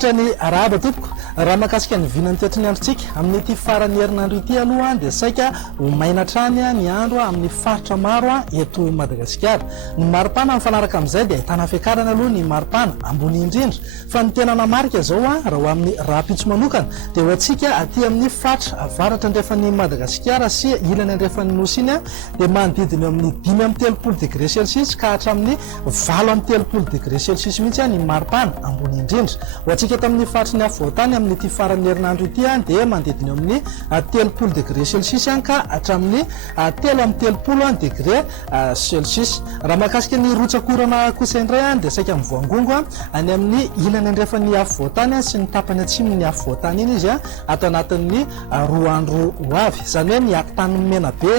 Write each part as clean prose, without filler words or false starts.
Andriamanitra ny arahaba tompoko raha mahakasika ny vinany tetriny androtsika amin'ity farany herinandro ity aloha dia saika ho maina trany ny andro amin'ny faritra maro eto Madagasikara. Ny maripana mifanaraka amin'izay dia ahitana fiakarana aloha ny maripana ambony indrindra fa ny tena namarika zao raha ho amin'ny rahampitso manokana dia ho antsika aty amin'ny faritra avaratra andrefan'ny Madagasikara sy ilany andrefan'ny nosy iny dia manodidina amin'ny 5.3 degré celsius ka hatramin'ny 4.3 degré celsius mihitsy ny maripana ambony indrindra. Ho antsika tamin'ny faritry ny afovoantany amin'ny ity farany herinandro ity dia manodidina amin'ny 3 degré celsius ka hatramin'ny 3.3 degré celsius. Raha mahakasika ny rotsakorana kosa indray dia saika mivoangongo any amin'ny ilany andrefan'ny afovoantany sy ny tapany atsimon'ny afovoantany iny izy atao anatin'ny 2 andro ho avy. Izany hoe ny akitany mena be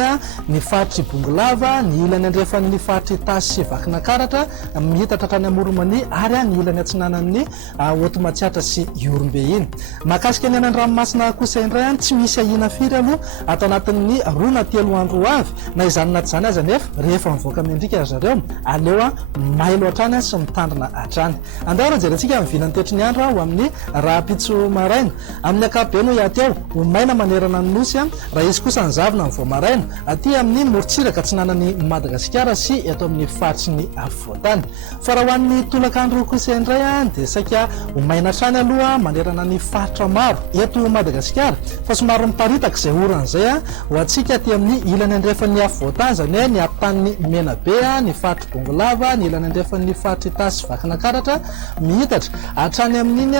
ny faritry Bongolava, ny ilany andrefan'ny faritry Tasy sy Vakinakaratra mihitatra hatrany Amoromani ary ny ilany atsinanan'ny Hotomatsiatra sy Iorombe iny. Mahakasika ny an'an-dranomasina kosa indray tsy misy ahina firy aloha atao anatin'ny 2 na 3 andro ho avy na izany na tsy izany aza nefa rehefa mivoaka mendrika zareo aleo mailo hatrany sy mitandrina hatrany. Andao jerentsika mivinany tetriny andro ho amin'ny rahampitso maraina amin'ny ankapobeny ho iaty ao ho maina manerana ny nosy raha izy kosa ny zavona ny voamaraina aty amin'ny morotsiraka atsinanan'ny Madagasikara sy eto amin'ny faritry ny afovoantany. Fa raha ho an'ny tolakandro kosa indray dia saika ho maina trany aloha manerana ny faritra maro eto Madagasikara fa somary miparitaka izay oran'izay ho antsika aty amin'ny ilany andrefan'ny afovoantany zany hoe ny ampitany Menabe, ny faritry Bongolava, ny ilany andrefan'ny faritry Tasy Vakinakaratra mihitatra hatrany amin'iny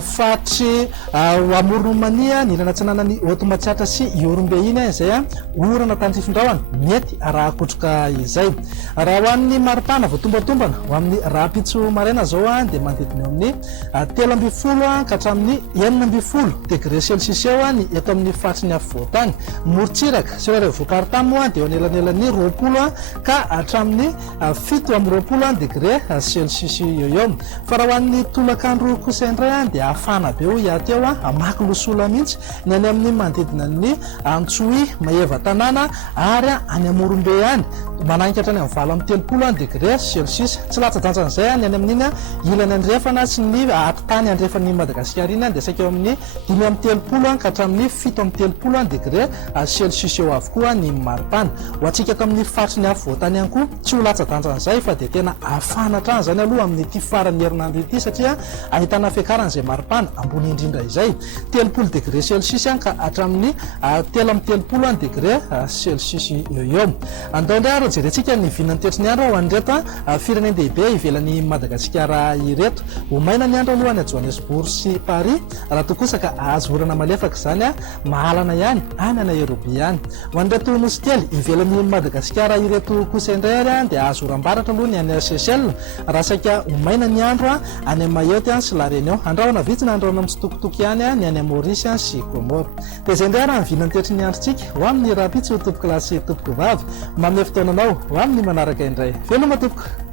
faritry Amoromani, ny ilany atsinanan'ny Hotomatsiatra sy Iorombe iny izay orana tandrifindrahona mety raha akotroka izay. Raha ho an'ny maripana voatombatombana ho amin'ny rahampitso maraina zao dia manodidina amin'ny 3.0 ka hatramin'ny 4.0 degré celsius eo ny eto amin'ny faritry ny afovoantany. Morotsiraka sy ireo voakaritamo dia anelanelany 20 ka hatramin'ny 7.20 degré celsius eo. Fa raha ho an'ny tolakandro kosa indray dia hafana be ho iaty eo amaky losola mihitsy ny any amin'ny manodidina ny Antsohi, Maheva tanàna ary any Amorombe any mananikatra ny amin'ny 7.3 degré celsius. Tsy latsa-dantsan'izay ny any amin'iny ilany andrefana sy ny ampitany andrefan'ny Madagasikara iny dia saika eo amin'ny 5.3 ka hatramin'ny 7.3 degré celsius eo avokoa ny maripana. Ho antsika eto amin'ny faritry ny afovoantany ihany koa tsy ho latsa-dantsan'izay fa dia tena hafana hatrany zany aloha amin'ity farany herinandro ity satria ahitana fiakaran'izay maripana ambony indrindra izay 3 degré celsius ka hatramin'ny 3.3 degré celsius eo. Andao indray ary jerentsika ny vinany tetriny andro ho an'ireto firenendehibe ivelan'ny Madagasikara ireto. Ho maina ny andro aloha any Johannesburg sy Paris raha toa kosa ka azo orana malefaka izany mahalana ihany any Nairobi ihany. Ho an'ireto nosy kely ivelan'ny Madagasikara ireto kosa indray dia azo oram-baratra aloha ny any Seychelles raha saika ho maina ny andro any Mayotte sy La Réunion. Andrahona vitsina andrahona amin'ny tsitokotoko ihany ny any Maurice sy Comore. Dia izay indray raha ny vinany tetriny androntsika ho amin'ny rahampitso tompoko lasy tompoko vavy manome fotoananao ho amin'ny manaraka indray. Veloma tompoko.